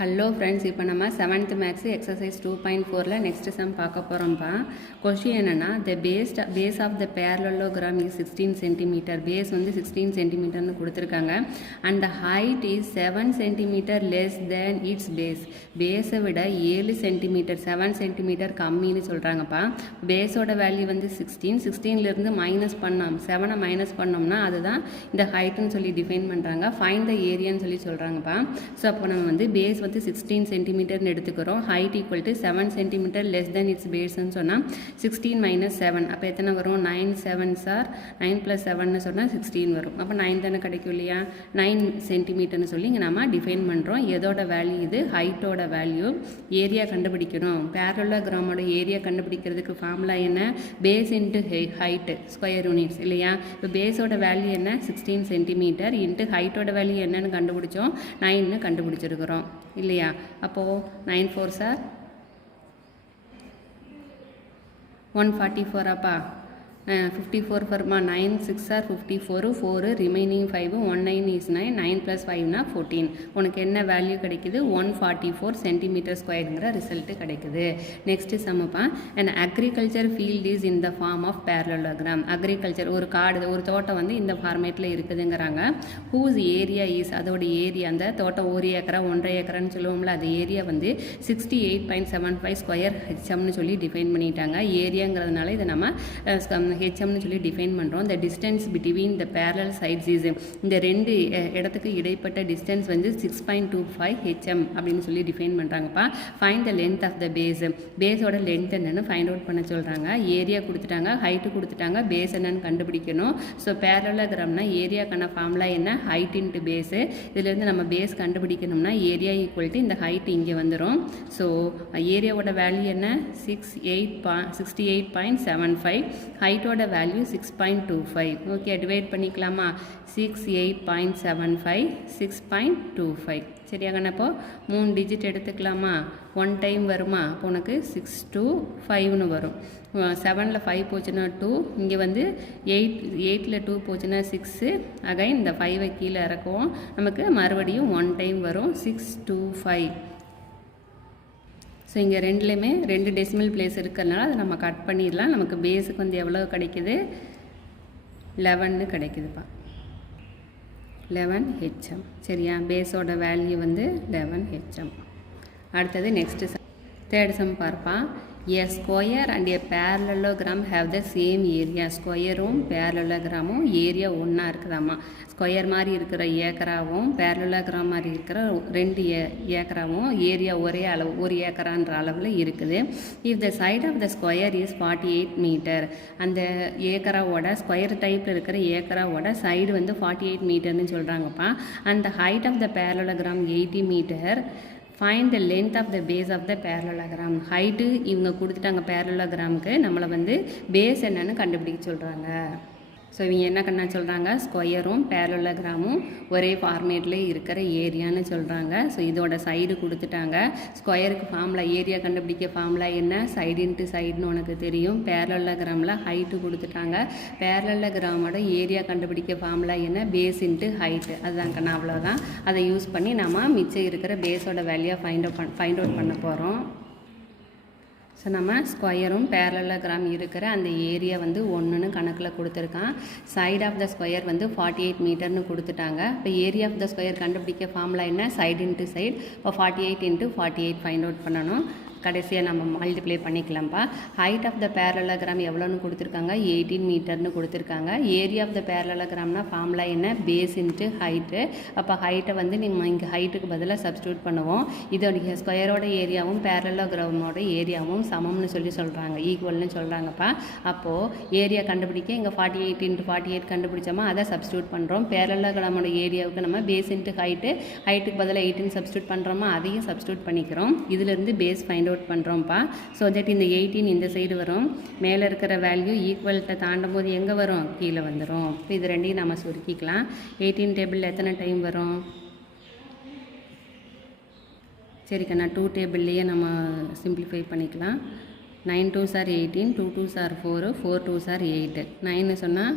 Hello friends, இப்போ நம்ம 7th maths exercise 2.4ல் நெக்ஸ்ட் சம் பார்க்க போகிறோம்ப்பா. கொஸ்டின் என்னென்னா, base of the parallelogram is 16 centimetre. Base வந்து 16 சென்டிமீட்டர்னு கொடுத்துருக்காங்க. And the height is 7 centimetre less than its base. பேஸை விட 7 சென்டிமீட்டர் 7 சென்டிமீட்டர் கம்மின்னு சொல்கிறாங்கப்பா. பேஸோட வேல்யூ வந்து 16. 16லேருந்து மைனஸ் பண்ணோம், 7 மைனஸ் பண்ணோம்னா அதுதான் இந்த ஹைட்டுன்னு சொல்லி டிஃபைன் பண்ணுறாங்க. ஃபைண்ட் த ஏரியான்னு சொல்லி சொல்கிறாங்கப்பா. ஸோ அப்போ நம்ம வந்து பேஸ் வந்து 16 சென்டிமீட்டர்னு எடுத்துக்கிறோம். Height equal to 7 centimetre less than its பேஸ்ன்னு சொன்னால் 16 மைனஸ் 7 அப்போ எத்தனை வரும்? 9 7s ஆர் 9 + 7ன்னு சொன்னால் 16 வரும். அப்போ 9 தானே கிடைக்கும் இல்லையா? 9 சென்டிமீட்டர்னு சொல்லி இங்கே நம்ம டிஃபைன் பண்ணுறோம். எதோட வேல்யூ இது? ஹைட்டோட வேல்யூ. ஏரியா கண்டுபிடிக்கணும். பேரலோகிராமோட ஏரியா கண்டுபிடிக்கிறதுக்கு ஃபார்முலா என்ன? Base into height square units இல்லையா? இப்போ பேஸோட வேல்யூ என்ன? 16 சென்டிமீட்டர் இன்ட்டு ஹைட்டோட வேல்யூ என்னன்னு கண்டுபிடிச்சோம்? 9ன்னு கண்டுபிடிச்சிருக்கிறோம் இல்லையா? அப்போது 9 4s are 144 அப்பா. 54 வருமா? 9 6 are 54, 4 ரிமைனிங் 5, 19 is 9, 9 + 5 14. உனக்கு என்ன வேல்யூ கிடைக்குது? 144 சென்டிமீட்டர் ஸ்கொயருங்கிற ரிசல்ட்டு கிடைக்குது. நெக்ஸ்ட் சம்ப்பா. And agriculture field is in the form of parallelogram. Agriculture ஒரு காடு, ஒரு தோட்டம் வந்து இந்த ஃபார்மேட்டில் இருக்குதுங்கிறாங்க. ஹூஸ் ஏரியா இஸ், அதோட ஏரியா, அந்த தோட்டம் 1 ஏக்கரா 1.5 ஏக்கரான்னு சொல்லுவோம்ல, அது ஏரியா வந்து 68.75 ஸ்கொயர் ஹெச்எம்னு சொல்லி டிஃபைன் பண்ணிட்டாங்க. ஏரியாங்கிறதுனால இதை நம்ம ஹெச்எம்னு சொல்லி டிஃபைன் பண்ணுறோம். இந்த distance between the parallel sides is, இந்த ரெண்டு இடத்துக்கு இடைப்பட்ட டிஸ்டன்ஸ் வந்து 6.25 ஹெச்எம் அப்படின்னு சொல்லி டிஃபைன் பண்ணுறாங்கப்பா. Find the length of the base. பேஸோட லென்த் என்னன்னு ஃபைண்ட் அவுட் பண்ண சொல்கிறாங்க. ஏரியா கொடுத்துட்டாங்க, ஹைட்டு கொடுத்துட்டாங்க, பேஸ் என்னன்னு கண்டுபிடிக்கணும். ஸோ பேரலோகிராம்னா ஏரியாக்கான ஃபார்முலா என்ன? Height into base. இதுலேருந்து நம்ம பேஸ் கண்டுபிடிக்கணும்னா ஏரியா ஈக்குவல் டு இந்த ஹைட் இங்கே வந்துடும். ஸோ ஏரியாவோட வேல்யூ என்ன? 68.75. ஹைட்டோட வேல்யூ 6.25. ஓகே, டிவைட் பண்ணிக்கலாமா? 68.75 6.25. சரியா கண்ணப்போ 3 டிஜிட் எடுத்துக்கலாமா? 1 டைம் வருமா? அப்போ உனக்கு 6 to 5ன்னு வரும். 7ல் 5 போச்சுன்னா 2, இங்கே வந்து 8ல் 2 போச்சுன்னா 6. அகைன் இந்த 5 கீழே இறக்குவோம், நமக்கு மறுபடியும் 1 டைம் வரும். 6 to 5. ஸோ இங்கே ரெண்டுலேயுமே 2 டெசிமல் பிளேஸ் இருக்கிறதுனால அதை நம்ம கட் பண்ணிடலாம். நமக்கு பேஸுக்கு வந்து எவ்வளோ கிடைக்குது? 11ன்னு கிடைக்குதுப்பா. 11 ஹெச்எம். சரியா? பேஸோட வேல்யூ வந்து 11 ஹெச்எம். அடுத்தது நெக்ஸ்ட் தேர்ட் சம் பார்ப்பா. A square and a parallelogram have the same area. ஸ்கொயரும் பேரலோகிராமும் ஏரியா ஒன்றா இருக்குதாம்மா. ஸ்கொயர் மாதிரி இருக்கிற ஏக்கராவும் பேரலோகிராம் மாதிரி இருக்கிற 2 ஏக்கராவும் ஏரியா ஒரே அளவு 1 ஏக்கரான்ற அளவில் இருக்குது. If the side of the square is 48 metre. அந்த ஏக்கராவோட ஸ்கொயர் டைப்பில் இருக்கிற ஏக்கராவோட சைடு வந்து 48 மீட்டர்னு சொல்கிறாங்கப்பா. And the height of the parallelogram 80 metre. Find the length of the base of the parallelogram. Height இவங்க கொடுத்துட்டாங்க பேரலோகிராமுக்கு, நம்மளை வந்து பேஸ் என்னன்னு கண்டுபிடிக்க சொல்கிறாங்க. ஸோ இவங்க என்ன பண்ண சொல்கிறாங்க? ஸ்கொயரும் பேரலோகிராமும் ஒரே ஃபார்மேட்டில் இருக்கிற ஏரியான்னு சொல்கிறாங்க. ஸோ இதோட சைடு கொடுத்துட்டாங்க. ஸ்கொயருக்கு ஃபார்முலா, ஏரியா கண்டுபிடிக்க ஃபார்முலா என்ன? சைடு இன்ட்டு சைடுன்னு உனக்கு தெரியும். பேரலோகிராமில் ஹைட்டு கொடுத்துட்டாங்க. பேரலோகிராமோட ஏரியா கண்டுபிடிக்க ஃபார்முலா என்ன? Base into height. அதுதான் கண்ணா, அவ்வளோதான். அதை யூஸ் பண்ணி நம்ம மிச்சம் இருக்கிற பேஸோட வேல்யூவை ஃபைண்ட் அவுட் பண்ண போகிறோம். ஸோ நம்ம ஸ்கொயரும் பேரலோகிராம் இருக்கிற அந்த ஏரியா வந்து 1ன்னு கணக்கில் கொடுத்துருக்கான். சைடு ஆஃப் த ஸ்கொயர் வந்து 48 மீட்டர்னு கொடுத்துட்டாங்க. இப்போ ஏரியா ஆஃப் த ஸ்கொயர் கண்டுபிடிக்க ஃபார்முலா என்ன? Side into side. இப்போ 48 × 48 ஃபைண்ட் அவுட் பண்ணணும். கடைசியாக நம்ம மல்டிப்ளை பண்ணிக்கலாம்ப்பா. ஹைட் ஆஃப் த பேரலோகிராம் எவ்வளோன்னு கொடுத்துருக்காங்க? 18 மீட்டர்னு கொடுத்துருக்காங்க. ஏரியா ஆஃப் த பேரலோகிராம்னா ஃபார்முலா என்ன? Base into height. அப்போ ஹைட்டை வந்து நீங்கள் இங்கே ஹைட்டுக்கு பதிலாக சப்ஸ்டியூட் பண்ணுவோம். இதோடைய ஸ்கொயரோட ஏரியாவும் பேரலோகிராமோட ஏரியாவும் சமம்னு சொல்லி சொல்கிறாங்க, ஈக்குவல்னு சொல்கிறாங்கப்பா. அப்போது ஏரியா கண்டுபிடிக்க இங்கே 48 × 48 கண்டுபிடிச்சோமா, அதை சப்ஸ்டியூட் பண்ணுறோம். பேரலோகிராமோட ஏரியாவுக்கு நம்ம பேஸ் இன்ட்டு ஹைட்டுக்கு பதிலாக 18 சப்ஸ்டியூட் பண்ணுறோமா, அதையும் சப்ஸ்டியூட் பண்ணிக்கிறோம். இதிலேருந்து பேஸ் ஃபைண்ட் அவுட் பண்ணுறோம்ப்பா. ஸோ தட் இந்த 18 இந்த சைடு வரும். மேலே இருக்கிற வேல்யூ ஈக்குவல்கிட்ட தாண்டும் போது எங்கே வரும்? கீழே வந்துடும். இப்போ இது ரெண்டையும் நம்ம சுருக்கிக்கலாம். 18 டேபிளில் எத்தனை டைம் வரும்? சரிக்கண்ணா, 2 டேபிள்லேயே நம்ம சிம்பிளிஃபை பண்ணிக்கலாம். 9 2s are 18, 2 2s are 4, 4 2s are 8. 9 சொன்னால்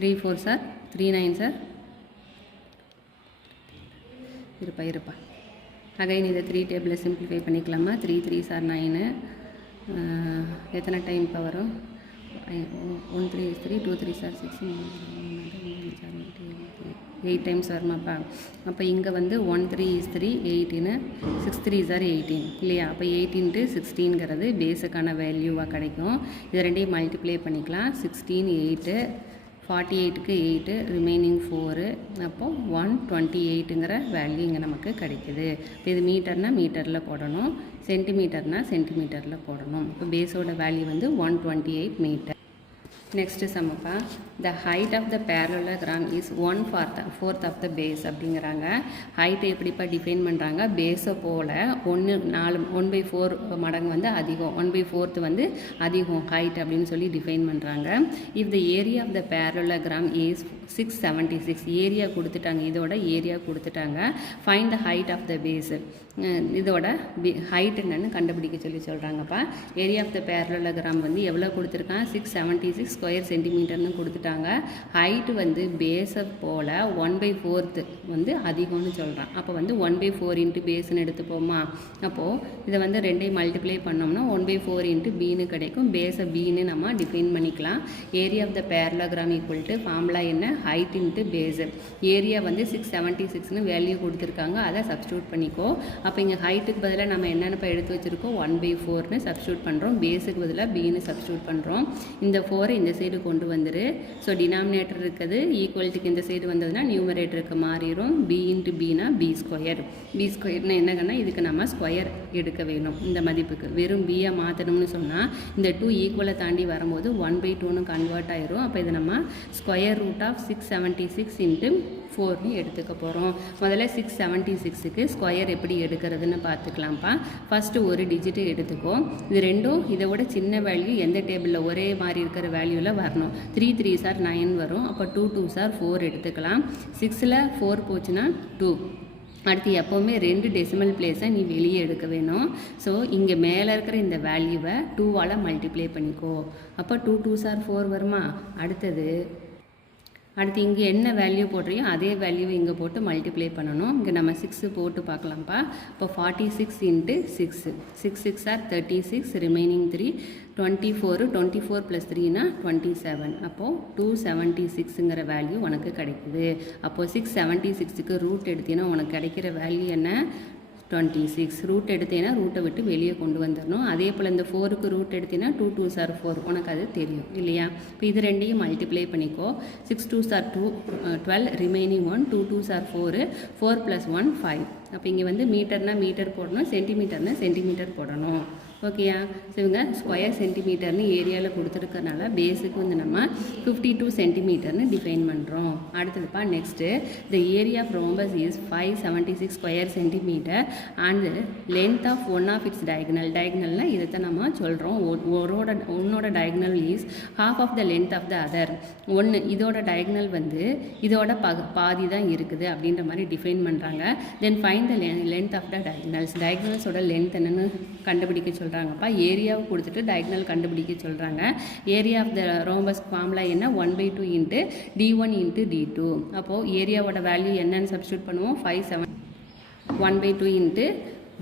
3 4s are 3 9s are இருப்பா அகைன் இதை 3 டேபிளில் சிம்பிளிஃபை பண்ணிக்கலாமா. 3 3s are 9. எத்தனை டைம் இப்போ வரும்? 1 3 is 3, 2 3s are 6, 8 டைம்ஸ் வருமாப்பா. அப்போ இங்கே வந்து 1 3 is 3, 18, 6 3s are 18 இல்லையா. அப்போ 8 × 16ங்கிறது பேஸுக்கான வேல்யூவாக கிடைக்கும். இது ரெண்டையும் மல்டிப்ளை பண்ணிக்கலாம். 16 8, 48க்கு 8, ரிமைனிங் 4, அப்போது 128ங்கிற வேல்யூ இங்கே நமக்கு கிடைக்குது. இப்போ இது மீட்டர்னால் மீட்டரில் போடணும், சென்டிமீட்டர்னால் சென்டிமீட்டரில் போடணும். இப்போ பேஸோட வேல்யூ வந்து 128 மீட்டர். நெக்ஸ்ட்டு சமப்பா, the height of the parallelogram is 1/4 of the base அப்படிங்கிறாங்க. ஹைட்டை எப்படிப்பா டிஃபைன் பண்ணுறாங்க? பேஸை போல் 1/4 மடங்கு வந்து அதிகம், 1/4 வந்து அதிகம் ஹைட் அப்படின்னு சொல்லி டிஃபைன் பண்ணுறாங்க. If the area of the parallelogram is 676, area கொடுத்துட்டாங்க, இதோட ஏரியா கொடுத்துட்டாங்க. Find the height of the base, இதோட ஹைட் என்னன்னு கண்டுபிடிக்க சொல்கிறாங்கப்பா. ஏரியா ஆஃப் த பேரலோகிராம் வந்து எவ்வளோ கொடுத்துருக்காங்க? 676 ஸ்கொயர் சென்டிமீட்டர்னு கொடுத்துட்டாங்க. ஹைட்டு வந்து பேஸை போல் 1/4 வந்து அதிகம்னு சொல்கிறான். அப்போ வந்து 1/4 இன்ட்டு பேஸ்ன்னு எடுத்துப்போமா. அப்போது இதை வந்து ரெண்டையும் மல்டிப்ளை பண்ணோம்னா 1/4 இன்ட்டு பீனு கிடைக்கும். பேஸை பீனு நம்ம டிஃபைன் பண்ணிக்கலாம். Area of the parallelogram equal to formula என்ன? Height into base. ஏரியா வந்து 676ன்னு வேல்யூ கொடுத்துருக்காங்க, அதை சப்ஸ்டியூட் பண்ணிக்கோ. அப்போ இங்கே ஹைட்டுக்கு பதிலாக நம்ம என்னென்னப்போ எடுத்து வச்சுருக்கோம்? 1/4ன்னு சப்ஸ்டியூட் பண்ணுறோம். பேஸுக்கு பதிலாக பீனு சப்ஸ்டியூட் பண்ணுறோம். இந்த 4 இந்த சைடு கொண்டு வந்துரு. ஸோ டினாமினேட்டர் இருக்குது ஈக்குவல்ட்டுக்கு இந்த சைடு வந்ததுன்னா நியூமரேட்டருக்கு மாறிடும். பி இன்ட்டு பீனா பி ஸ்கொயர். பி ஸ்கொயர்னா என்னங்கன்னா இதுக்கு நம்ம ஸ்கொயர் எடுக்க வேணும். இந்த மதிப்புக்கு வெறும் பியை மாற்றணும்னு சொன்னால் இந்த 2 ஈக்குவலை தாண்டி வரும்போது 1/2ன்னு கன்வெர்ட் ஆயிரும். அப்போ இதை நம்ம ஸ்கொயர் ரூட் ஆஃப் 676 இன்ட்டு 4ன்னு எடுத்துக்க போகிறோம். முதல்ல 676க்கு ஸ்கொயர் எப்படி எடுக்கிறதுன்னு பார்த்துக்கலாம்ப்பா. ஃபஸ்ட்டு ஒரு டிஜிட்டு எடுத்துக்கோ. இது ரெண்டும் இதை விட சின்ன வேல்யூ எந்த டேபிளில் ஒரே மாதிரி இருக்கிற வேல்யூவில் வரணும். 3 3s are 9 வரும். அப்போ 2 2s are 4 எடுத்துக்கலாம். 6ல் 4 போச்சுன்னா 2. அடுத்து எப்போவுமே 2 டெசிமல் பிளேஸை நீ வெளியே எடுக்க வேணும். ஸோ இங்கே மேலே இருக்கிற இந்த வேல்யூவை 2ஆல் மல்டிப்ளை பண்ணிக்கோ. அப்போ 2 2s are 4 வருமா. அடுத்து இங்கே என்ன வேல்யூ போடுறியோ அதே வேல்யூவை இங்கே போட்டு மல்டிப்ளை பண்ணணும். இங்கே நம்ம 6 போட்டு பார்க்கலாம்ப்பா. இப்போ 46 இன்ட்டு 6, 6 6 are 36, ரிமைனிங் 3, 24, 24 + 3னா 27. அப்போது 276ங்கிற வேல்யூ உனக்கு கிடைக்குது. அப்போது 676க்கு ரூட் எடுத்தீங்கன்னா உனக்கு கிடைக்கிற வேல்யூ என்ன? 26. ரூட் எடுத்தேன்னா ரூட்டை விட்டு வெளியே கொண்டு வந்துடணும். அதே போல் இந்த 4க்கு ரூட் எடுத்தீங்கன்னா 2 2s are 4, உனக்கு அது தெரியும் இல்லையா. இப்போ இது ரெண்டையும் மல்டிப்ளை பண்ணிக்கோ. 6 2s are 12, remaining 1, 2 2s are 4, 4 + 1 5. அப்போ இங்கே வந்து மீட்டர்னால் மீட்டர் போடணும், சென்டிமீட்டர்னால் சென்டிமீட்டர் போடணும். ஓகேயா. ஸோ இவங்க ஸ்கொயர் சென்டிமீட்டர்னு ஏரியாவில் கொடுத்துருக்கறனால பேஸுக்கு வந்து நம்ம 52 சென்டிமீட்டர்னு டிஃபைன் பண்ணுறோம். அடுத்ததுப்பா next, the area of rhombus is 576 square centimetre and length of one of its diagonal. டயகனல்னால் இதைத்தான் நம்ம சொல்கிறோம். ஒன்னோட diagonal is half of the length of the other. ஒன்று இதோட டயகனல் வந்து இதோட பாதி தான் இருக்குது அப்படின்ற மாதிரி டிஃபைன் பண்ணுறாங்க. Then find the length of the diagonals. டயகனல்ஸோட லென்த் என்னென்னு கண்டுபிடிக்க சொல்கிறாங்கப்பா. ஏரியாவை கொடுத்துட்டு டயகனல் கண்டுபிடிக்க சொல்கிறாங்க. Area of the rhombus formula என்ன? 1/2 இன்ட்டு d1 இன்ட்டு d2. அப்போது ஏரியாவோட வேல்யூ என்னன்னு சப்ஸ்டியூட் பண்ணுவோம்? 1/2 இன்ட்டு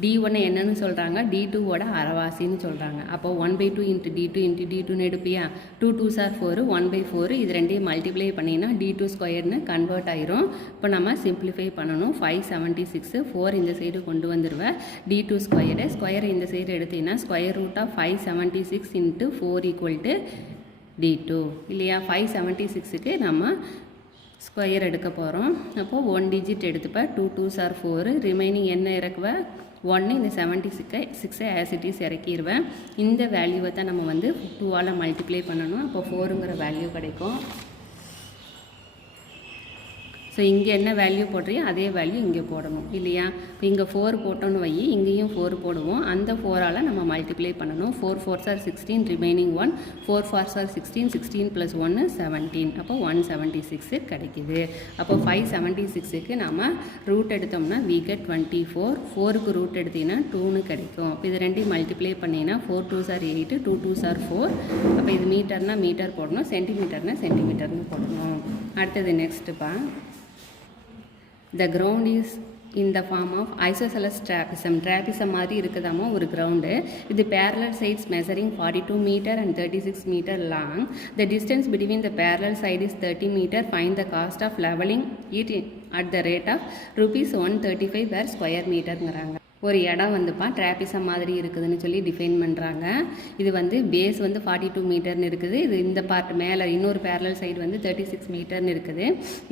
d1 என்னன்னு சொல்கிறாங்க? d2வோட அரைவாசின்னு சொல்கிறாங்க. அப்போது 1/2 இன்ட்டு d2 இன்ட்டு d2ன்னு எடுப்பியா? 2 2s are 4, 1/4. இது ரெண்டையும் மல்டிப்ளை பண்ணிங்கன்னா d2 ஸ்கொயர்னு கன்வெர்ட் ஆயிரும். இப்போ நம்ம சிம்பிளிஃபை பண்ணணும். 576, 4 இந்த சைடு கொண்டு வந்துடுவேன். d2 ஸ்கொயரை இந்த சைடு எடுத்தீங்கன்னா square root of 576 into 4 equal to d2 இல்லையா. 576க்கு நம்ம ஸ்கொயர் எடுக்க போகிறோம். அப்போது 1 டிஜிட் எடுத்துப்பேன். 2 2s are 4, ரிமைனிங் என்ன இறக்குவேன்? 1. இந்த 76 ஆஸ் இட் இஸ் இறக்கிடுவேன். இந்த வேல்யூவை தான் நம்ம வந்து 2ஆல் மல்டிப்ளை பண்ணணும். அப்போ 4ங்கிற வேல்யூ கிடைக்கும். ஸோ இங்கே என்ன வேல்யூ போடுறியோ அதே வேல்யூ இங்கே போடணும் இல்லையா. இப்போ இங்கே 4 போட்டோன்னு வை, இங்கேயும் 4 போடுவோம். அந்த 4ஆல் நம்ம மல்டிப்ளை பண்ணணும். 4 4s are 16, remaining 1, 4 4s are 16, 16 + 1 17. அப்போ 176 கிடைக்குது. அப்போ 576க்கு நம்ம ரூட் எடுத்தோம்னா we get 24. 4க்கு ரூட் எடுத்தீங்கன்னா 2ன்னு கிடைக்கும். இப்போ இது ரெண்டையும் மல்டிப்ளை பண்ணிங்கன்னா 4 2s are 8, 2 2s are 4. அப்போ இது மீட்டர்னால் மீட்டர் போடணும், சென்டிமீட்டர்னால் சென்டிமீட்டர்னு போடணும். அடுத்தது நெக்ஸ்ட்டுப்பா, the ground is in the form of isosceles trapezium மாதிரி இருக்குதாமா ஒரு கிரவுண்டு. இது parallel sides measuring 42 meter and 36 meter long. The distance between the parallel side is 30 meter. Find the cost of leveling it at the rate of rupees 135 per square meterங்கிறாங்க. ஒரு இடம் வந்துப்பா tropism மாதிரி இருக்குதுன்னு சொல்லி define பண்ணுறாங்க. இது வந்து base வந்து 42 மீட்டர்னு இருக்குது. இது இந்த பார்ட் மேலே இன்னொரு பேரலல் சைடு வந்து 36 மீட்டர்னு இருக்குது.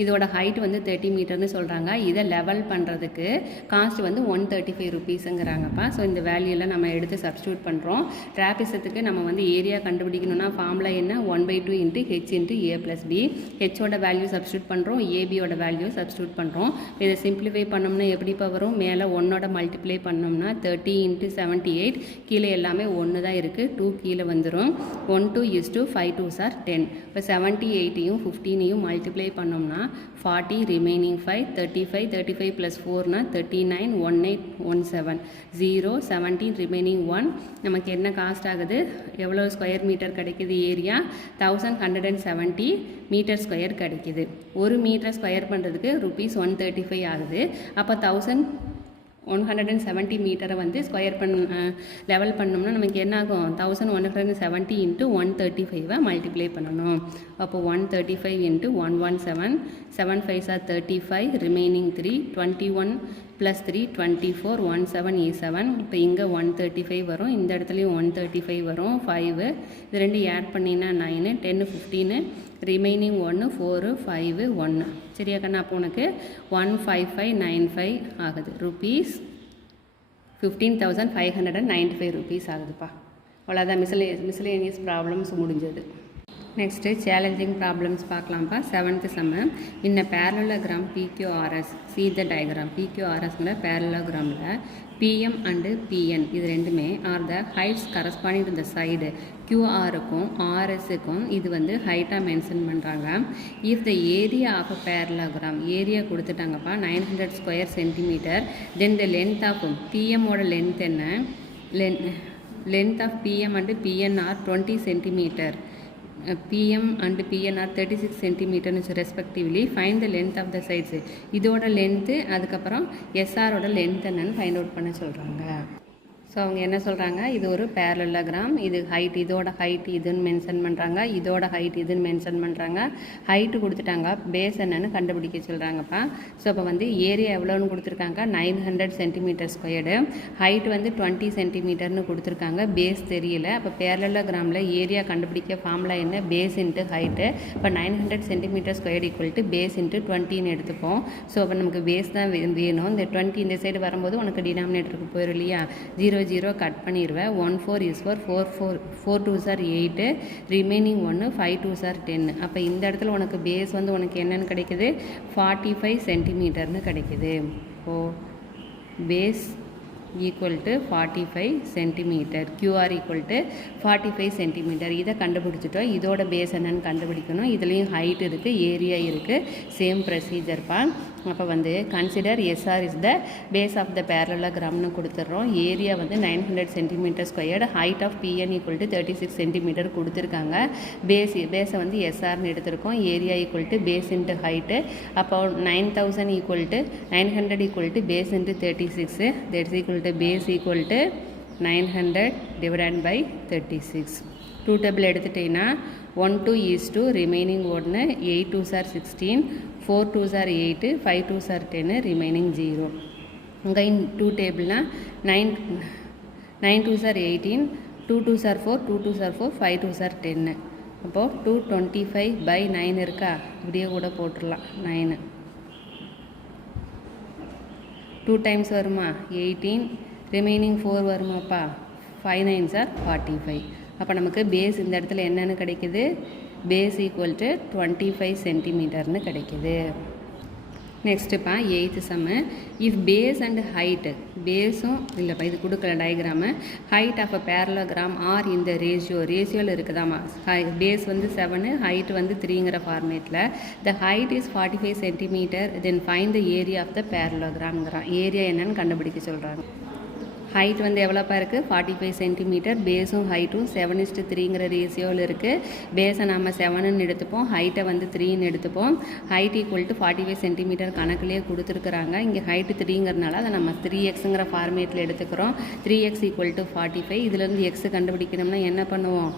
இதோட ஹைட் வந்து 30 மீட்டர்னு சொல்கிறாங்க. இதை லெவல் பண்ணுறதுக்கு காஸ்ட் வந்து 135 ருபீஸுங்கிறாங்கப்பா. ஸோ இந்த வேல்யூலாம் நம்ம எடுத்து சப்ஸ்டியூட் பண்ணுறோம். ட்ராபிசத்துக்கு நம்ம வந்து ஏரியா கண்டுபிடிக்கணும்னா ஃபார்முலா என்ன 1/2 இன்ட்டு ஹெச் இன்ட்டு ஏ ப்ளஸ் பி. ஹெச்சோட வேல்யூ சப்ஸ்டியூட் பண்ணுறோம், ஏபியோட வேல்யூ சப்ஸ்டியூட் பண்ணுறோம். இதை சிம்பிளிஃபை பண்ணோம்னா எப்படிப்பா வரும்? மேலே 1ஓட மல்டிப்ளை பண்ணோம்னா 30 இன்ட்டு 78, கீழே எல்லாமே 1 தான் இருக்குது, 2 கீழே வந்துடும். 1 2 is to 5 2s are 10. இப்போ 78ஐயும் 15ஐயும் மல்டிப்ளை பண்ணோம்னா 40 ரிமைனிங் 5, 35 ப்ளஸ் 4னா 39, 1817 0, 17 ரிமைனிங் 1. நமக்கு என்ன காஸ்ட் ஆகுது? எவ்வளோ ஸ்கொயர் மீட்டர் கிடைக்குது? ஏரியா 1170 மீட்டர் ஸ்கொயர் கிடைக்குது. ஒரு மீட்டர் ஸ்கொயர் பண்ணுறதுக்கு rupees 135 ஆகுது. அப்போ 1170 மீட்டரை வந்து ஸ்கொயர் லெவல் பண்ணோம்னா நமக்கு என்ன ஆகும்? 1170 இன்ட்டு 135 மல்டிப்ளை பண்ணணும். அப்போ 135 into 117, 7 5s are 35, remaining 3, 21 plus 3 24, 17 is 7. இப்போ இங்கே 135 வரும், இந்த இடத்துலையும் 135 வரும், 5 இது ரெண்டு ஆட் பண்ணினா 9, 10 15, ரிமைனிங் 1 4 5 1. சரியா கண்ணா? அப்போ உனக்கு 15595 ஆகுது. ருபீஸ் 15,595 ருபீஸ் ஆகுதுப்பா. அவ்வளோதான் மிஸ்லேனியஸ் ப்ராப்ளம்ஸ் முடிஞ்சது. நெக்ஸ்ட்டு சேலஞ்சிங் ப்ராப்ளம்ஸ் பார்க்கலாம்ப்பா. 7th sum. இன்ன parallelogram PQRS see the diagram. பிக்யூஆர்எஸ்ங்கிற பேரலோகிராமில் பிஎம் அண்டு பிஎன் இது ரெண்டுமே are the heights corresponding to the side. கியூஆருக்கும் ஆர்எஸ்ஸுக்கும் இது வந்து ஹைட்டாக மென்ஷன் பண்ணுறாங்க. If the area of a parallelogram area கொடுத்துட்டாங்கப்பா 900 square centimetre. Then the length of பிஎம்மோட லென்த் என்ன? Length of PM and PN are 20 centimetre. PM and PN are 36 centimeters respectively. Find the length of the sides. இதோட length அதுக்கப்புறம் SRோட length என்னன்னு find out பண்ண சொல்கிறாங்க. So அவங்க என்ன சொல்கிறாங்க? இது ஒரு பேரலோகிராம், இது ஹைட், இதோட ஹைட் இதுன்னு மென்ஷன் பண்ணுறாங்க, இதோட ஹைட் இதுன்னு மென்ஷன் பண்ணுறாங்க. ஹைட்டு கொடுத்துட்டாங்க, பேஸ் என்னன்னு கண்டுபிடிக்க சொல்கிறாங்கப்பா. ஸோ இப்போ வந்து ஏரியா எவ்வளோன்னு கொடுத்துருக்காங்க? 900 சென்டிமீட்டர் ஸ்கொயர்டு. ஹைட் வந்து 20 சென்டிமீட்டர்னு கொடுத்துருக்காங்க, பேஸ் தெரியல. அப்போ பேரலோகிராமில் ஏரியா கண்டுபிடிக்க ஃபார்முலா என்ன? Base into height. இப்போ 900 centimetre square equal to base into 20ன்னு எடுத்துப்போம். ஸோ அப்போ நமக்கு பேஸ் தான் வேணும். இந்த 20 இந்த சைடு வரும்போது உனக்கு டினாமினேட்டருக்கு போயிடும் இல்லையா? 0 0 கட் பண்ணிடுவேன். 1 4 is 4, 4 2s are 8, remaining 1 5 2s are 10. அப்போ இந்த இடத்துல உனக்கு பேஸ் வந்து உனக்கு என்னென்னு கிடைக்குது? 45 சென்டிமீட்டர்னு கிடைக்குது. ஓ base equal to 45 centimetre, QR equal to 45 centimetre. இதை கண்டுபிடிச்சிட்டோம். இதோட பேஸ் என்னன்னு கண்டுபிடிக்கணும். இதுலேயும் ஹைட் இருக்குது, ஏரியா இருக்குது, சேம் ப்ரொசீஜர்ப்பா. அப்போ வந்து consider SR is the base of the பேரலோகிராம்னு கொடுத்துட்றோம். ஏரியா வந்து 900 centimetre squared, height of PN equal to 36 centimetre கொடுத்துருக்காங்க. பேஸை வந்து எஸ்ஆர்னு எடுத்திருக்கோம். Area equal to base into height. அப்போ 9000 equal to 900 equal to base into 36, that's equal to base equal to 900 divided by 36. 2 table எடுத்துட்டீங்கன்னா 1 2 is 2, remaining 1, 8 2s are 16, 4 2s are 8, 5 2s are 10, remaining 0. இங்கே 2 டேபிள்னால் 9 2s are 18, 2 2s are 4, 2 2s are 4, 5 2s are 10. அப்போது 225 by 9 இருக்கா? இப்படியே கூட போட்டுடலாம். 9 2 times வருமா? 18, remaining 4 வருமாப்பா? 5 9s are 45. அப்போ நமக்கு பேஸ் இந்த இடத்துல என்னென்னு கிடைக்குது? பேஸ் ஈக்குவல் டு 25 சென்டிமீட்டர்னு கிடைக்குது. நெக்ஸ்ட்டுப்பா 8th sum. If base and height, பேஸும் இல்லைப்பா இது கொடுக்கல diagram, height of a parallelogram are இந்த ரேஷியோவில் இருக்குதாம்மா. பேஸ் வந்து 7, ஹைட் வந்து 3ங்கிற ஃபார்மேட்டில். The height is 45 centimetre, then find the area of the பேரலோகிராம்ங்கிறான். ஏரியா என்னன்னு கண்டுபிடிக்க சொல்கிறாங்க. ஹைட் வந்து எவ்வளோப்பா இருக்குது 45 சென்டிமீட்டர், பேஸும் ஹைட்டும் 7:3ங்கிற ரேஷியோவில் இருக்குது. பேஸை நம்ம 7ன்னு எடுத்துப்போம், ஹைட்டை வந்து 3ன்னு எடுத்துப்போம். ஹைட் ஈக்குவல் டு 45 சென்டிமீட்டர் கணக்குலேயே கொடுத்துருக்குறாங்க. இங்கே ஹைட்டு 3ங்கிறதுனால அதை நம்ம 3xங்கிற ஃபார்மேட்டில் எடுத்துக்கிறோம். 3x equal to 45. இதுலேருந்து எக்ஸ் கண்டுபிடிக்கணும்னா என்ன பண்ணுவோம்,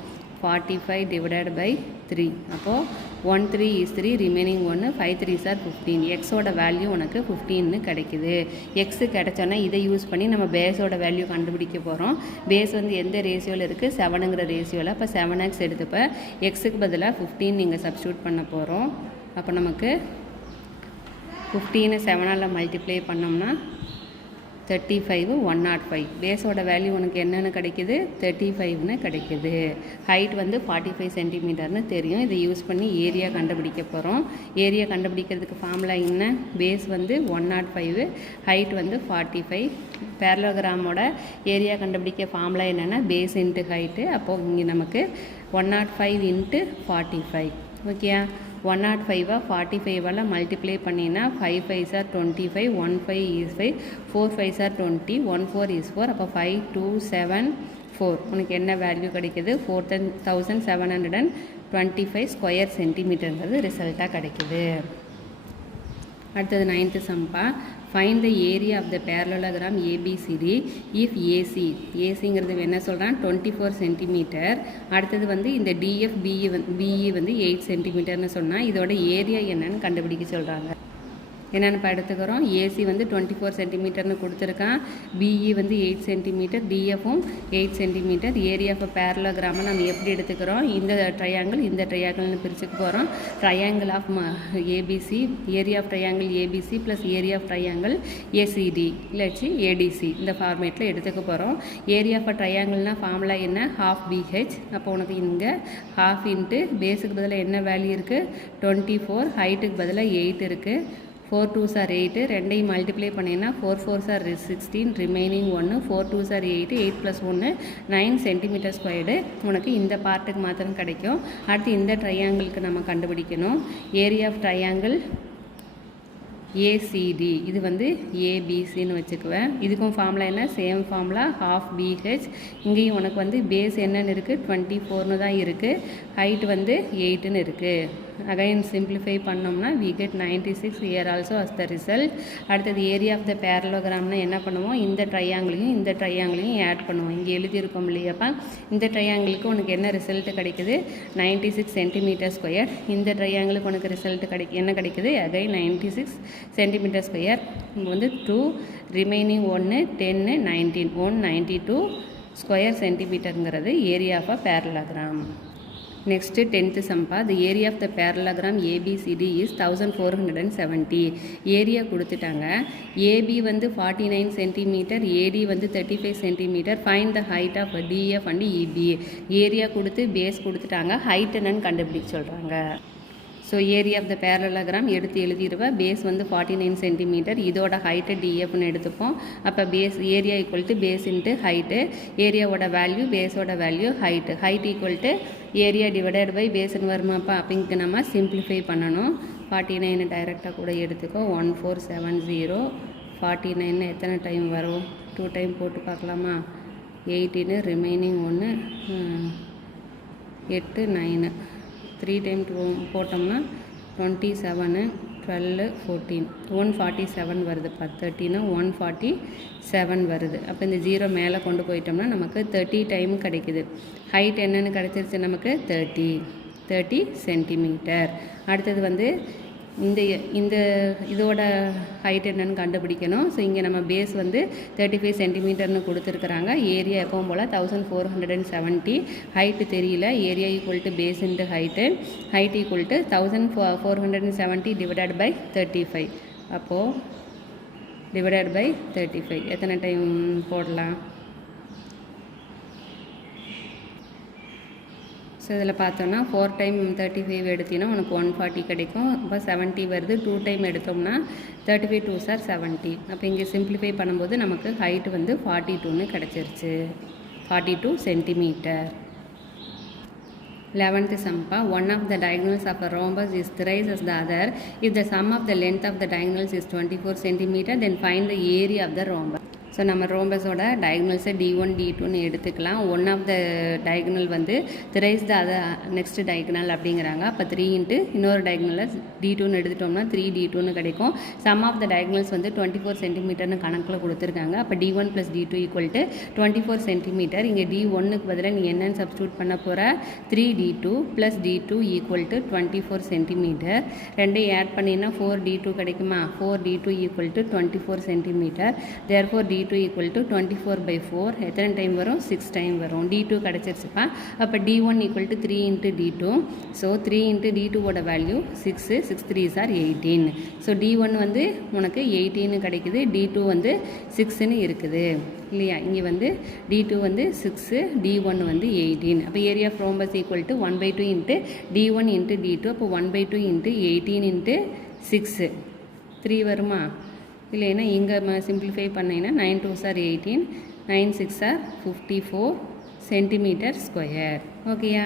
45 divided by 3. அப்போது 1 3 is 3, ரிமைனிங் 1, 5 3s are 15. எக்ஸோட வேல்யூ உனக்கு 15ன்னு கிடைக்குது. எக்ஸு கிடைச்சோன்னா இதை யூஸ் பண்ணி நம்ம பேஸோட வேல்யூ கண்டுபிடிக்க போகிறோம். பேஸ் வந்து எந்த ரேஷியோவில் இருக்குது, 7ங்கிற ரேஷியோவில். அப்போ 7x எடுத்துப்போ எக்ஸுக்கு பதிலாக 15 நீங்கள் சப்ஸ்டியூட் பண்ண போகிறோம். அப்போ நமக்கு 15 7ஆல் மல்டிப்ளை பண்ணோம்னா 35 105. பேஸோட வேல்யூ உனக்கு என்னென்னு கிடைக்குது, 35ன்னு கிடைக்குது. ஹைட் வந்து 45 சென்டிமீட்டர்னு தெரியும். இதை யூஸ் பண்ணி ஏரியா கண்டுபிடிக்க போகிறோம். ஏரியா கண்டுபிடிக்கிறதுக்கு ஃபார்முலா என்ன, பேஸ் வந்து 105, ஹைட் வந்து 45. பேரலோகிராமோட ஏரியா கண்டுபிடிக்க ஃபார்முலா என்னென்னா பேஸ் இன்ட்டு ஹைட்டு. அப்போது இங்கே நமக்கு 105 × 45. ஓகே, 105 45ஆல் மல்டிப்ளை பண்ணினா 5 5s are 25, 1 5 is 5, 4 5s are 20, 1 4 is 4. அப்போ 5 2 7 4 உனக்கு என்ன வேல்யூ கிடைக்குது, 4725 ஸ்கொயர் சென்டிமீட்டருங்கிறது ரிசல்ட்டாக கிடைக்குது. அடுத்தது 9th சம்பா, find the area of the parallelogram ABCD if ஏசிங்கிறது என்ன சொல்கிறான், 24 சென்டிமீட்டர். அடுத்தது வந்து இந்த டிஎஃப் பிஇ வந்து 8 சென்டிமீட்டர்னு சொன்னால் இதோட ஏரியா என்னன்னு கண்டுபிடிக்க சொல்கிறாங்க. என்னென்னு இப்போ எடுத்துக்கிறோம், ஏசி வந்து 24 சென்டிமீட்டர்னு கொடுத்துருக்கான், பிஇ வந்து 8 சென்டிமீட்டர், டிஎஃப்பும் 8 சென்டிமீட்டர். ஏரியா ஆஃப் பேரலோகிராமை நம்ம எப்படி எடுத்துக்கிறோம், இந்த ட்ரையாங்கிள் இந்த ட்ரையாங்கிள்னு பிரிச்சுக்க போகிறோம். Triangle of ABC, area of triangle ABC plus area of triangle ACD இல்லாச்சு ஏடிசி, இந்த ஃபார்மேட்டில் எடுத்துக்க போகிறோம். ஏரியா ஆஃப் ட்ரையாங்கிள்னால் ஃபார்முலா என்ன, ½ BH. அப்போ உனக்கு இங்கே ½ இன்ட்டு பேஸுக்கு பதிலாக என்ன வேல்யூ இருக்குது 24, ஹைட்டுக்கு பதிலாக 8 இருக்குது. 4 2s are 8, ரெண்டையும் மல்டிப்ளை பண்ணினா 4 4s are 16, remaining 1, 4 2s are 8, 8 + 1 9 centimetre squared. உனக்கு இந்த பார்ட்டுக்கு மாத்திரம் கிடைக்கும். அடுத்து இந்த ட்ரையாங்கிளுக்கு நம்ம கண்டுபிடிக்கணும். ஏரியா ஆஃப் ட்ரையாங்கிள் ஏசிடி, இது வந்து ஏபிசின்னு வச்சுக்குவேன். இதுக்கும் ஃபார்முலா என்ன, சேம் ஃபார்முலா ½ BH. இங்கேயும் உனக்கு வந்து பேஸ் என்னன்னு இருக்குது 24ன்னு தான் இருக்குது, ஹைட் வந்து 8ன்னு இருக்குது. அகைன் சிம்பிளிஃபை பண்ணோம்னா we get 96 here also as the result. அடுத்தது ஏரியா ஆஃப் த பேரலோகிராம்னா என்ன பண்ணுவோம், இந்த ட்ரையாங்கிளையும் ஆட் பண்ணுவோம். இங்கே எழுதியிருக்கோம் இல்லையாப்பா, இந்த ட்ரையாங்கிளுக்கு உனக்கு என்ன ரிசல்ட்டு கிடைக்குது 96 சென்டிமீட்டர் ஸ்கொயர். இந்த ட்ரையாங்கிளுக்கு உனக்கு ரிசல்ட்டு என்ன கிடைக்குது, அகைன் 96 சென்டிமீட்டர் ஸ்கொயர். இங்கே வந்து 2, ரிமைனிங் 1 10 19, 192 ஸ்கொயர் சென்டிமீட்டருங்கிறது area of a parallelogram. Next 10th Samba, the area of the parallelogram ABCD is 1470. Area கொடுத்துட்டாங்க. ஏபி வந்து 49 சென்டிமீட்டர், ஏடி வந்து 35 centimetre. Find the height of DF and EB. Area கொடுத்து base கொடுத்துட்டாங்க, height என்னன்னு கண்டுபிடிக்க சொல்கிறாங்க. So area of the parallelogram எடுத்து எழுதிடுவேன். பேஸ் வந்து 49 சென்டிமீட்டர், இதோட ஹைட்டு டிஎஃப்னு எடுத்துப்போம். அப்போ base area equal to base into height. ஏரியாவோட வேல்யூ பேஸோட value height. Height equal to area divided by பேஸ்ன்னு வருமாப்பா. அப்போ இங்கே நம்ம சிம்பிளிஃபை பண்ணணும். 49 டைரெக்டாக கூட எடுத்துக்கோ. 1470. 49 எத்தனை டைம் வரும், 2 டைம் போட்டு பார்க்கலாமா. 18, ரிமைனிங் 1, 8 9, 3 டைம் போட்டோம்னா 27, 12 14, 147 வருது. 13 147 வருது. அப்போ இந்த 0 மேலே கொண்டு போயிட்டோம்னா நமக்கு 30 டைம் கிடைக்குது. ஹைட் என்னென்னு கிடச்சிருச்சு நமக்கு 30 சென்டிமீட்டர். அடுத்தது வந்து இந்த இதோட ஹைட் என்னன்னு கண்டுபிடிக்கணும். ஸோ இங்கே நம்ம பேஸ் வந்து 35 சென்டிமீட்டர்னு கொடுத்துருக்குறாங்க. ஏரியா எப்பவும் போல் 1470. ஹைட்டு தெரியல. Area equal to base into height. Height equal to 1470 divided by 35. அப்போது டிவைடட் பை 35 எத்தனை டைம் போடலாம். ஸோ இதில் பார்த்தோன்னா 4 டைம் 35 எடுத்தினா உனக்கு 140 கிடைக்கும். அப்போ 70 வருது. 2 டைம் எடுத்தோம்னா 35 2s are 70. அப்போ இங்கே சிம்பிளிஃபை பண்ணும்போது நமக்கு ஹைட் வந்து 42ன்னு கிடச்சிருச்சு. 42 centimetre. 11th Samba, one of the diagonals of a rhombus is thrice as the other. If the sum of the length of the diagonals is 24 centimeter, then find the area of the rhombus. So நம்ம ரோம்பஸோட டயக்னல்ஸை D1 D2ன்னு எடுத்துக்கலாம். One of the diagonal வந்து திரைஸ் த அதை next diagonal அப்படிங்கிறாங்க. அப்போ 3 into இன்னொரு டயக்னலில் D2ன்னு எடுத்துட்டோம்னா 3D2ன்னு கிடைக்கும். Some of the diagonals வந்து 24 சென்டிமீட்டர்னு கணக்கில் கொடுத்துருக்காங்க. அப்போ D1 + D2 = 24 சென்டிமீட்டர். இங்கே D1க்கு பதிலாக நீ என்னென்னு சப்ஸ்டியூட் பண்ண போகிற 3D2 + D2 = 24 சென்டிமீட்டர். ரெண்டையும் ஆட் பண்ணினா 4D2 கிடைக்குமா? 4D2 = 24 centimetre. Therefore D2 = 24/4. எத்தனை டைம் வரும்? 6 டைம் வரும். D2 கிடச்சிருச்சுப்பா. அப்போ D1 = 3 × D2. ஸோ 3 × D2வோட value 6. 6 3s are 18. So D1 வந்து உனக்கு 18 கிடைக்குது. D2 வந்து 6ன்னு இருக்குது இல்லையா? இங்கே வந்து D2 வந்து 6, D1 வந்து 18. அப்போ area of rhombus = 1/2 × D1 × D2. அப்போ 1/2 × 18 × 6 3 வருமா? இல்லைன்னா இங்கே சிம்பிளிஃபை பண்ணிங்கன்னா 9 2s are 18, 9 6 are 54 centimetre square. ஓகேயா?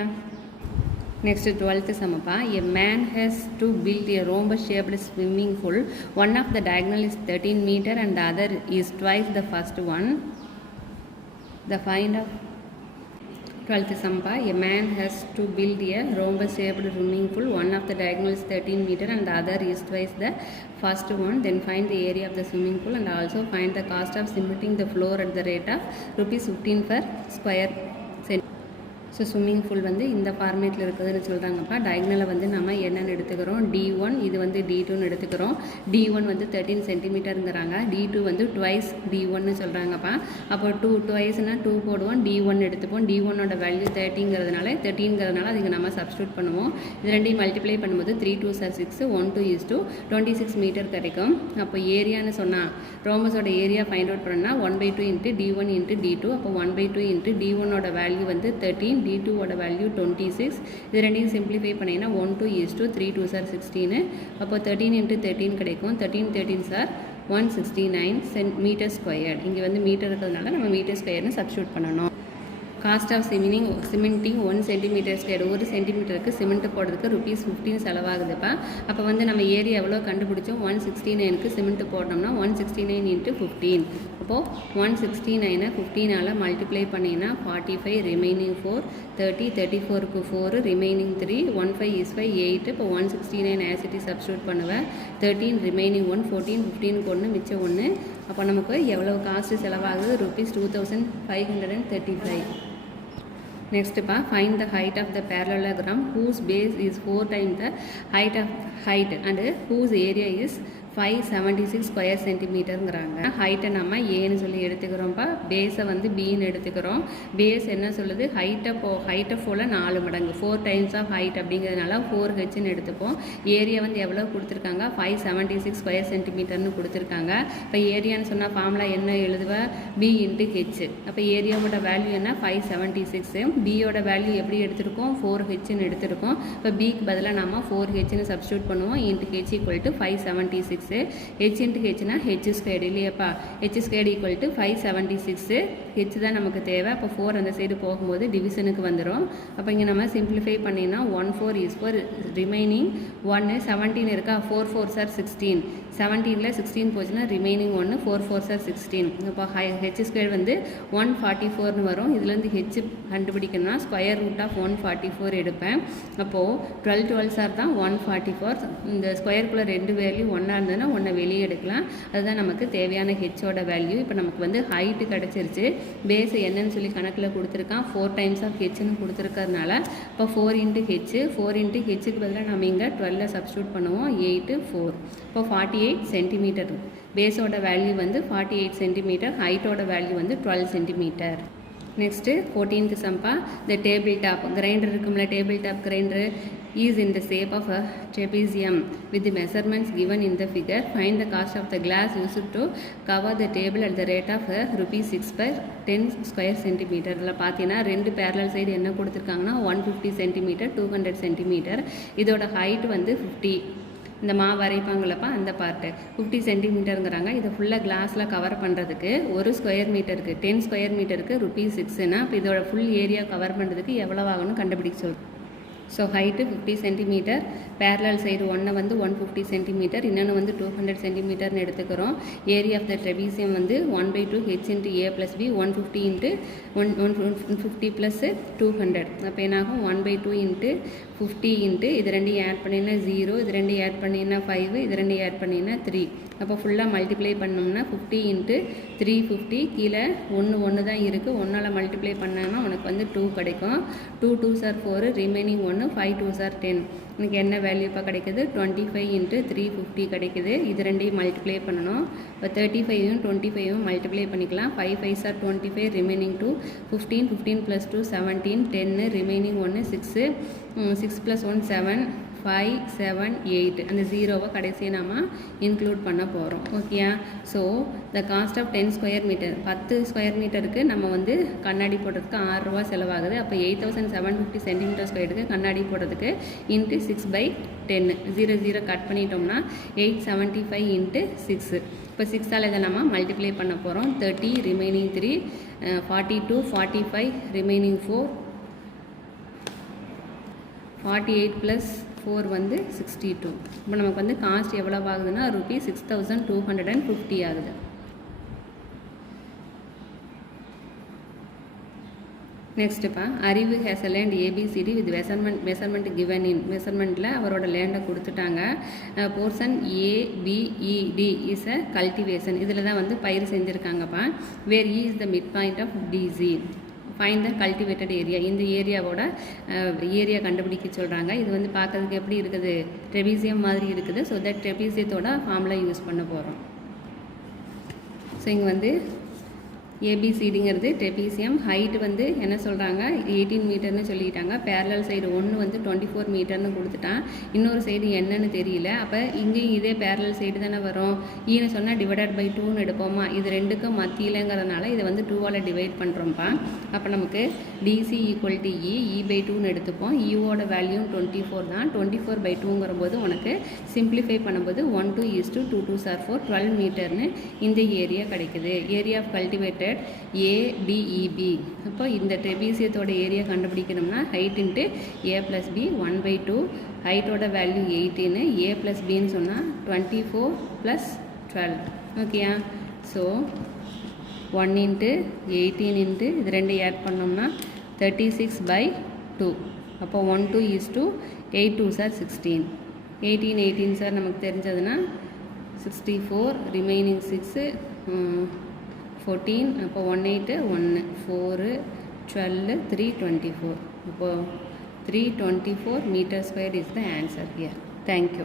Next 12th சமப்பா. A man has to build a rhombus shaped swimming pool. One of the diagonal is 13 meter and the other is twice the first one. The find of 12th samba. A man has to build a rhombus shaped swimming pool. One of the diagonal is 13 meter and the other is twice the first one. Then find the area of the swimming pool and also find the cost of cementing the floor at the rate of ₹15 per square centimeter. So swimming pool வந்து இந்த ஃபார்மேட்டில் இருக்குதுன்னு சொல்கிறாங்கப்பா. டயக்னலை வந்து நம்ம என்னென்னு எடுத்துக்கிறோம்? D1, இது வந்து D2ன்னு எடுத்துக்கிறோம். D1 வந்து 13 சென்டிமீட்டருங்கிறாங்க. D2 வந்து ட்வைஸ் D1ன்னு சொல்கிறாங்கப்பா. அப்போ 2 ட்வைஸ்னா 2 போடுவோம், D1 எடுத்துப்போம். D1ஓட வேல்யூ 13ங்கிறதுனால அதுக்கு நம்ம சப்ஸ்டியூட் பண்ணுவோம். இது ரெண்டையும் மல்டிப்ளை பண்ணும்போது 3 2s are 6, 1 2 is 26 மீட்டர் கிடைக்கும். அப்போ ஏரியான்னு சொன்னால் ரோமஸோட ஏரியா ஃபைண்ட் அவுட் பண்ணால் 1/2 × D1 × D2. அப்போ 1/2 × D1ஓட வேல்யூ வந்து 13, D2ஓட வேல்யூ 26. இது ரெண்டையும் சிம்பிளிஃபை பண்ணிங்கன்னா 1 2 is 3 2s are 16. அப்போ 13 × 13 கிடைக்கும். 13 13s are 169 மீட்டர் ஸ்கொயர். இங்கே வந்து மீட்டர் இருக்கிறதுனால நம்ம மீட்டர் ஸ்கொயர்னு சப்ஸ்டியூட் பண்ணணும். Cost of cementing 1 centimetre square. 1 சென்டிமீட்டருக்கு சிமெண்ட் போடுறதுக்கு ₹15 செலவாகுதுப்பா. அப்போ வந்து நம்ம ஏரியா எவ்வளோ கண்டுபிடிச்சோம்? 169க்கு சிமெண்ட் போட்டோம்னா 169 × 15. அப்போது 169 15ஆல் மல்டிப்ளை பண்ணிங்கன்னா 45, ரிமைனிங் 4, 30, 34க்கு 4, ரிமைனிங் 3, 15 is 5, 8. இப்போ 169 as it is சப்ஸ்டியூட் பண்ணுவேன். 13, ரிமைனிங் 1, 14, 15க்கு 1, மிச்சம் 1. அப்போ நமக்கு எவ்வளோ காஸ்ட்டு செலவாகுது? ₹2535. Next pa, find the height of the parallelogram whose base is 4 times the height and whose area is 576 square சென்டிமீட்டருங்கிறாங்க. ஹைட்டை நம்ம ஏன்னு சொல்லி எடுத்துக்கிறோம்ப்பா. பேஸை வந்து பின்னு எடுத்துக்கிறோம். பேஸ் என்ன சொல்லுது? ஹைட்டை போல் 4 மடங்கு, 4 times ஆஃப் ஹைட் அப்படிங்கிறதுனால 4Hன்னு எடுத்துப்போம். ஏரியா வந்து எவ்வளோ கொடுத்துருக்காங்க? 576 ஸ்கொயர் சென்டிமீட்டர்னு கொடுத்துருக்காங்க. இப்போ ஏரியான்னு சொன்னால் ஃபார்முலா என்ன எழுதுவேன்? B × H. அப்போ ஏரியாவோட வேல்யூ என்ன? 576. பியோட வேல்யூ எப்படி எடுத்திருக்கோம்? 4Hன்னு எடுத்திருக்கோம். இப்போ பிக்கு பதிலாக நம்ம 4Hன்னு சப்ஸ்டியூட் பண்ணுவோம். × H = 576. H × Hனா H² இல்லையாப்பா? H² = 576. H தான் நமக்கு தேவை. அப்போ 4 அந்த சைடு போகும்போது டிவிஷனுக்கு வந்துடும். அப்போ இங்கே நம்ம சிம்பிளிஃபை பண்ணினா 1 4 is 4, ரிமைனிங் 1, 17 இருக்கா? 4 4s are 16. 17ல் 16 போச்சுன்னா ரிமைனிங் 1, 4 4s are 16. இப்போ H² வந்து 144ன்னு வரும். இதுலேருந்து H கண்டுபிடிக்கணும்னா ஸ்கொயர் ரூட் ஆஃப் 144 எடுப்பேன். அப்போது 12 12s are தான் 144. இந்த ஸ்கொயருக்குள்ளே 2 வேல்யூ ஒன்றா இருந்ததுன்னா 1 வெளியே எடுக்கலாம். அதுதான் நமக்கு தேவையான ஹெச்சோட வேல்யூ. இப்போ நமக்கு வந்து ஹைட்டு கிடச்சிருச்சு. பேஸ் என்னன்னு சொல்லி கணக்கில் கொடுத்துருக்கான். 4 times ஆஃப் ஹெச்னு கொடுத்துருக்கறதுனால இப்போ 4 × H, 4 × Hக்கு பதிலாக நம்ம இங்கே 12 சப்ஸ்டியூட் பண்ணுவோம். 8 4. இப்போ 48 சென்டிமீட்டர். பேஸோட வேல்யூ வந்து 48 சென்டிமீட்டர். ஹைட்டோட வேல்யூ வந்து 12 centimetre. Next 14th Samba. The table top grinder இருக்கும்ல, table top grinder is in the shape of a trapezium with the measurements given in the figure. Find the cost of the glass used to cover the table at the rate of ₹6 per 10 square centimeter. இதில் பார்த்தீங்கன்னா 2 parallel side என்ன கொடுத்துருக்காங்கன்னா 150 centimetre, 200 centimetre. இதோட height வந்து 50. இந்த மாவு வரைப்பாங்களப்பா அந்த part 50 சென்டிமீட்டருங்கிறாங்க. இதை ஃபுல்லாக கிளாஸில் கவர் பண்ணுறதுக்கு 1 ஸ்கொயர் மீட்டருக்கு 10 ஸ்கொயர் மீட்டருக்கு ₹6ன்னா இப்போ இதோட ஃபுல் ஏரியா கவர் பண்ணுறதுக்கு எவ்வளோ ஆகணும்னு கண்டுபிடிக்க சொல்கிறோம். So height 50 centimetre, parallel side ஒன்றை வந்து 150 சென்டிமீட்டர், இன்னொன்று வந்து 200 சென்டிமீட்டர்னு எடுத்துக்கிறோம். ஏரியா ஆஃப் த ட்ரெபீசியம் வந்து 1/2 h into a plus b 150 into 150 plus 200. அப்போ என்னாகும் 1/2 into 50 into இது ரெண்டையும் ஆட் பண்ணினா 0, இது ரெண்டையும் ஆட் பண்ணினா 5, இது ரெண்டையும் ஆட் பண்ணினா 3. அப்போ ஃபுல்லாக மல்டிப்ளை பண்ணோம்னா 50 into 350 கீழே 1 தான் இருக்குது, 1ஆல் மல்டிப்ளை பண்ணாங்கன்னா உனக்கு வந்து 2 கிடைக்கும். 2 2s are 4, remaining 1, 5 2s are 10. உனக்கு என்ன வேல்யூ இப்போ கிடைக்குது 25 into 350 கிடைக்குது. இது ரெண்டையும் மல்டிப்ளை பண்ணணும். இப்போ 35யும் 25யும் மல்டிப்ளை பண்ணிக்கலாம். 5 5s are 25, remaining 2, 15 15 plus 2 17, 10 remaining 1 6, 6 plus 1 7, 5 7 8. அந்த 0வை கடைசியை நாம் இன்க்ளூட் பண்ண போகிறோம். ஓகேயா? So the cost of 10 square metre, 10 square மீட்டருக்கு நம்ம வந்து கண்ணாடி போடுறதுக்கு 6 ரூபா செலவாகுது. அப்போ 8750 சென்டிமீட்டர் ஸ்கொயருக்கு கண்ணாடி போடுறதுக்கு இன்ட்டு 6/10, 0 0 கட் பண்ணிட்டோம்னா 875 into 6. இப்போ 6ஆல் இதை நம்ம மல்டிப்ளை பண்ண போகிறோம். 30 ரிமைனிங் 3, 42 45 ரிமைனிங் 4, 48 + 4 வந்து 62. இப்போ நமக்கு வந்து காஸ்ட் எவ்வளோ ஆகுதுன்னா ₹6250 ஆகுது. நெக்ஸ்ட்டுப்பா, Arivu has a land ABCD with measurement given in. மெஷர்மெண்ட்டில் அவரோட லேண்டை கொடுத்துட்டாங்க. Portion ABED is a cultivation. இதில் தான் வந்து பயிர் செஞ்சுருக்காங்கப்பா. Where E is the mid point of DC. Find the cultivated area. இந்த ஏரியாவோட ஏரியா கண்டுபிடிக்க சொல்கிறாங்க. இது வந்து பார்க்கறதுக்கு எப்படி இருக்குது, ட்ரெபீசியம் மாதிரி இருக்குது. ஸோ தட் ட்ரெபீசியத்தோட ஃபார்முலா யூஸ் பண்ண போகிறோம். ஸோ இங்கே வந்து ஏபிசிடிங்கிறது ட்ரெபீசியம். ஹைட்டு வந்து என்ன சொல்கிறாங்க 18 மீட்டர்னு சொல்லிட்டாங்க. பேரலல் சைடு 1 வந்து 24 மீட்டர்னு கொடுத்துட்டான். இன்னொரு சைடு என்னன்னு தெரியல. அப்போ இங்கேயும் இதே பேரலல் சைடு தானே வரும். ஈன்னு சொன்னால் டிவைடட் பை 2ன்னு எடுப்போமா. இது ரெண்டுக்கும் மத்தியிலங்கிறதுனால இதை வந்து 2ஆல் டிவைட் பண்ணுறோம்ப்பா. அப்போ நமக்கு டிசி ஈக்குவல் டு E/2ன்னு எடுத்துப்போம். ஈவோட வேல்யூ 24 தான். 24/2ங்கிற போது உனக்கு சிம்பிளிஃபை பண்ணும்போது 1 2 is to 2 2s are 4, 12 மீட்டர்னு இந்த ஏரியா கிடைக்குது. Area of cultivated ADEB. அப்போ இந்த ட்ரெபீசியத்தோட ஏரியா கண்டுபிடிக்கணும்னா ஹைட் இன்ட்டு A + B 1/2. ஹைட்டோட வேல்யூ 18, A + Bன்னு சொன்னால் 24 + 12. ஓகேயா? ஸோ 1 into 18 into இது ரெண்டு ஆட் பண்ணோம்னா 36/2. அப்போ 1 2 is to 8 2s are 16. 18 18 sir நமக்கு தெரிஞ்சதுன்னா 64, ரிமைனிங் 6, 14. அப்போ 1 8 1 4 12 3 24. அப்போ 324 meter square is the answer here. Thank you.